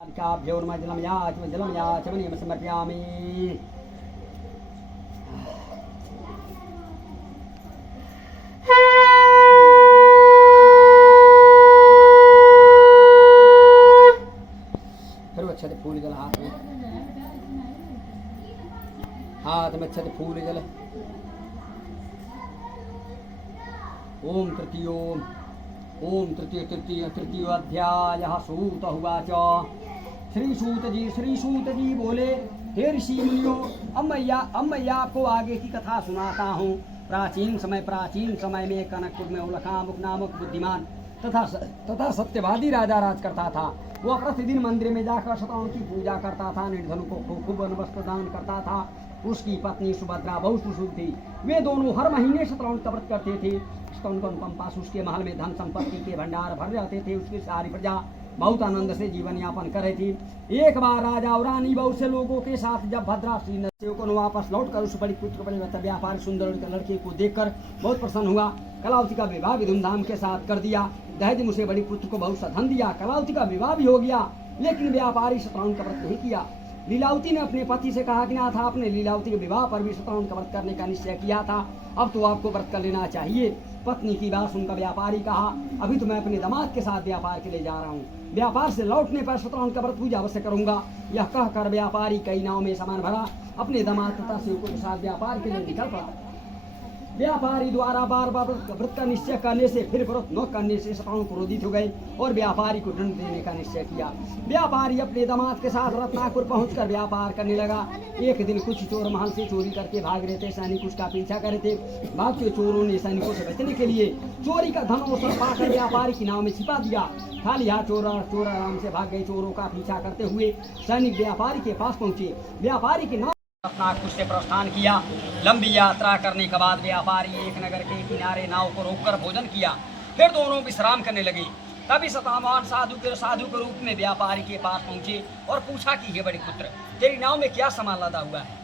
काभ्यो नमः जलं याचमनीयं समर्पयामि। फिर अच्छे से फूल जल हाथ में अच्छे से फूल जल। ओम तृतीय अध्याय सूत हुवाच। श्री सूत जी बोले, हे ऋषि मुनियों, अब मैं आपको आगे की कथा सुनाता हूँ। प्राचीन समय में कनकपुर में उलकामुख नामक बुद्धिमान तथा सत्यवादी राजा राज करता था। वह प्रतिदिन मंदिर में जाकर शतरंज की पूजा करता था, निर्धन को खूब अन्न वस्त्र दान करता था। उसकी पत्नी सुभद्रा बहुत सुशील थी। वे दोनों हर महीने शतरंज का व्रत करते थे। पास उसके महल में धन संपत्ति के भंडार भर जाते थे। उसकी सारी प्रजा बहुत आनंद से जीवन यापन कर रही थी। एक बार राजा और रानी बहुत से लोगों के साथ जब भद्रा श्रीनगर को वापस लौटकर उस बड़ी पुत्र बड़े व्यापारी सुंदर लड़के को देखकर बहुत प्रसन्न हुआ। कलावती का विवाह भी धूमधाम के साथ कर दिया। दहेज मुझे बड़ी पुत्र को बहुत सा धन दिया। कलावती का विवाह भी हो गया, लेकिन व्यापारी शतरंज का व्रत नहीं किया। लीलावती ने अपने पति से कहा कि नाथ, आपने लीलावती के विवाह पर भी शतरंज का व्रत करने का निश्चय किया था, अब तो आपको व्रत कर लेना चाहिए। पत्नी की बात सुनकर व्यापारी कहा, अभी तो मैं अपने दामाद के साथ व्यापार के लिए जा रहा हूँ। व्यापार से लौटने पर शतरंज का व्रत पूजा अवश्य करूंगा। यह कहकर व्यापारी कई नाव में सामान भरा अपने दामाद तथा सेवकों के साथ व्यापार के लिए निकल पड़ा। व्यापारी द्वारा बार बार व्रत का निश्चय करने से फिर व्रत न करने से शतरंज क्रोधित हो गए और व्यापारी को दंड देने का निश्चय किया। व्यापारी अपने दामाद के साथ रत्नापुर पहुंचकर व्यापार करने लगा। एक दिन कुछ चोर महल से चोरी करके भाग रहे थे। सैनिक उसका पीछा कर रहे थे। भागते चोरों ने सैनिकों से बचने के लिए चोरी का धन अवसर पाकर व्यापारी की नाव में छिपा दिया। खाली हाथ चोर आराम से भाग गए। चोरों का पीछा करते हुए सैनिक व्यापारी के पास पहुंचे। व्यापारी की नाव रत्नाकुश से प्रस्थान किया। लंबी यात्रा करने के बाद व्यापारी एक नगर के किनारे नाव को रोककर भोजन किया। फिर दोनों विश्राम करने लगे। तभी सतावान साधु के रूप में व्यापारी के पास पहुंचे और पूछा कि हे बड़े पुत्र, तेरी नाव में क्या सामान लदा हुआ है?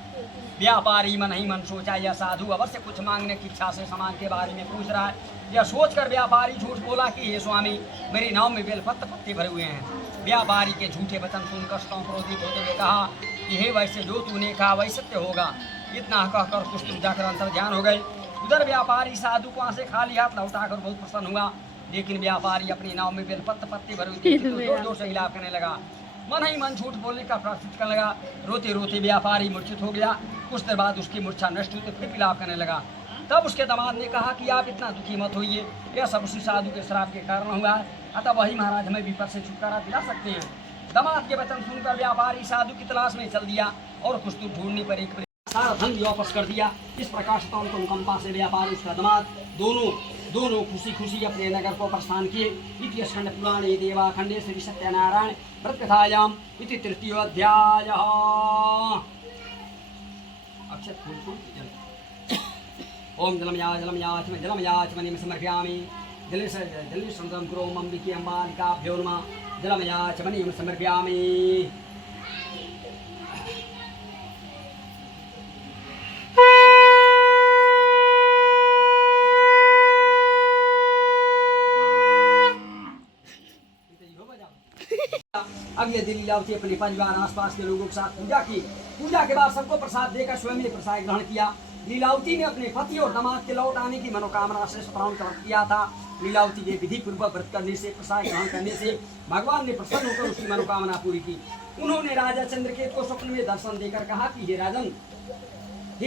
व्यापारी मन ही मन सोचा, यह साधु अवश्य कुछ मांगने की इच्छा से सामान के बारे में पूछ रहा है। यह सोचकर व्यापारी झूठ बोला कि हे स्वामी, मेरी नाव में बेलपत्र पत्ते भरे हुए हैं। व्यापारी के झूठे वचन सुनकर क्रोधित होते हुए कहा कि हे वैसे जो तूने कहा वही सत्य होगा। इतना कहकर कुछ दूर जाकर अंतर्ध्यान हो गए। उधर व्यापारी साधु को से खाली हाथ लौटाकर बहुत प्रसन्न हुआ, लेकिन व्यापारी अपनी नाव में बेलपत्र पत्ते भरे हुए तो जोर जोर से हिला करने लगा। मन ही मन झूठ बोलने का प्रायश्चित करने लगा। रोते रोते व्यापारी मूर्छित हो गया। कुछ देर बाद उसकी मूर्छा नष्ट हुई तो फिर विलाप करने लगा। तब उसके दामाद ने कहा कि आप इतना दुखी मत होइए, यह सब उसी साधु के श्राप के कारण हुआ है, अतः वही महाराज हमें विपद से छुटकारा दिला सकते हैं। दामाद के वचन सुनकर व्यापारी साधु की तलाश में चल दिया और कुछ दूर ढूंढने पर एक सारा धन वापस कर दिया। इस प्रकार अनुकंपा से व्यापारी उसका दामाद दोनों खुशी अपने नगर को प्रस्थान किए। इति स्कंद पुराणे देवाखंडे श्री सत्यनारायण व्रत कथायाम इति तृतीय अध्याय। अक्षत फूल ओम जलम याचमनीं समर्पयामि। जले संगम करो अंबिके अम्बालिकाभ्यो नमः। जलम याचमनीं समर्पयामि। अब यह लीलावती अपने परिवार आसपास के लोगों के साथ पूजा के बाद सबको प्रसाद देकर स्वयं ने प्रसाद ग्रहण किया। लीलावती ने अपने पति और दामाद के लौट आने की मनोकामना से शतरंज का व्रत किया था। लीलावती के विधि पूर्वक व्रत करने से, प्रसाद ग्रहण करने से भगवान ने प्रसन्न होकर उसकी मनोकामना पूरी की। उन्होंने राजा चंद्रकेतु को स्वप्न में दर्शन देकर कहा कि हे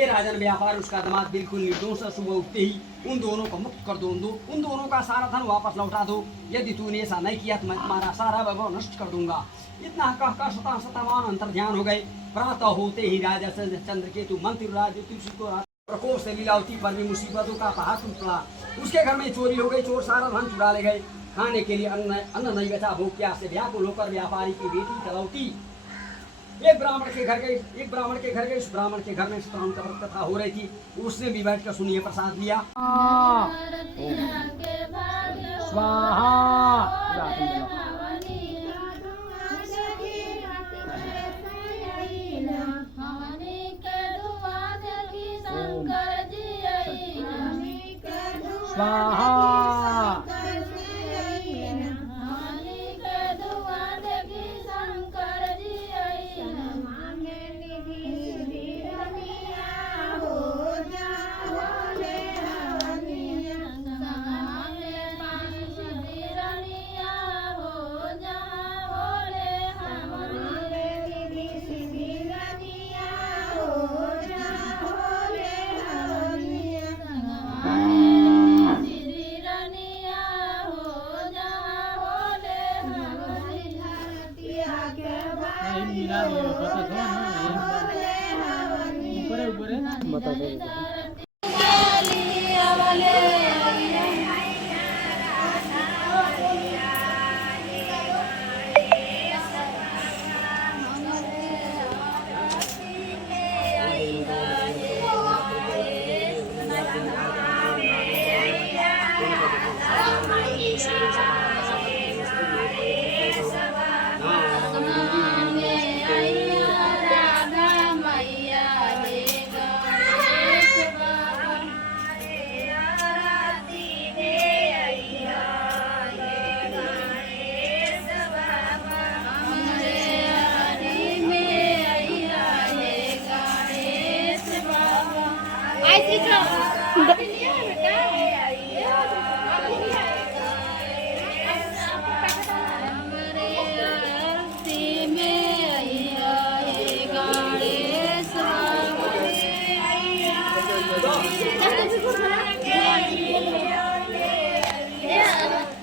राजन, व्यापार उसका दामाद बिल्कुल निर्दोष है। सुबह उठते ही उन दोनों को मुक्त कर दो, उन दोनों का सारा धन वापस लौटा दो। यदि तूने ऐसा नहीं किया तो मैं तुम्हारा सारा वैभव नष्ट कर दूंगा। इतना कहकर शतमान अंतर्ध्यान हो गए। प्रातः होते ही राजा चंद्रकेतु मंत्री प्रकोप से लीलावती पर भी मुसीबतों का पहाड़ टूट पड़ा। उसके घर में चोरी हो गई। चोर सारा धन चुरा ले गए। खाने के लिए अन्न नहीं बचा। भूख प्यास से व्याकुल होकर व्यापारी की बेटी कलौती एक ब्राह्मण के घर गई। उस ब्राह्मण के घर में शतरंज का व्रत कथा हो रही थी। उसने भी बैठकर सुनिए प्रसाद लिया। स्वाहा। स्वाहा।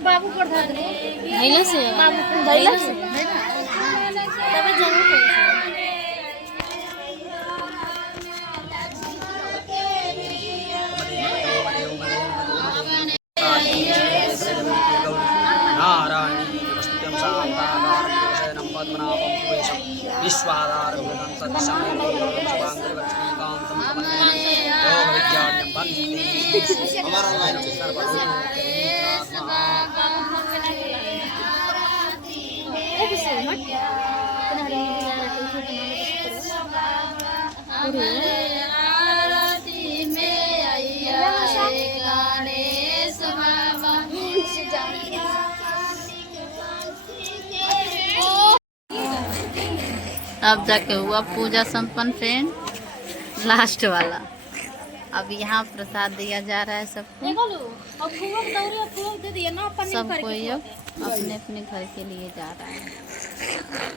बाबू पर धैला से बाबू धैला से तबे जरूर नारायणी वस्तुत्यं शान्ताकारं पद्मनाभं सुवेशं विश्वाधारं सत्समेकान्तं योगविज्ञानं अब जाके हुआ पूजा संपन्न फ्रेंड, लास्ट वाला। अब यहाँ प्रसाद दिया जा रहा है सबको। सब कोई अब अपने अपने घर के लिए जा रहा है।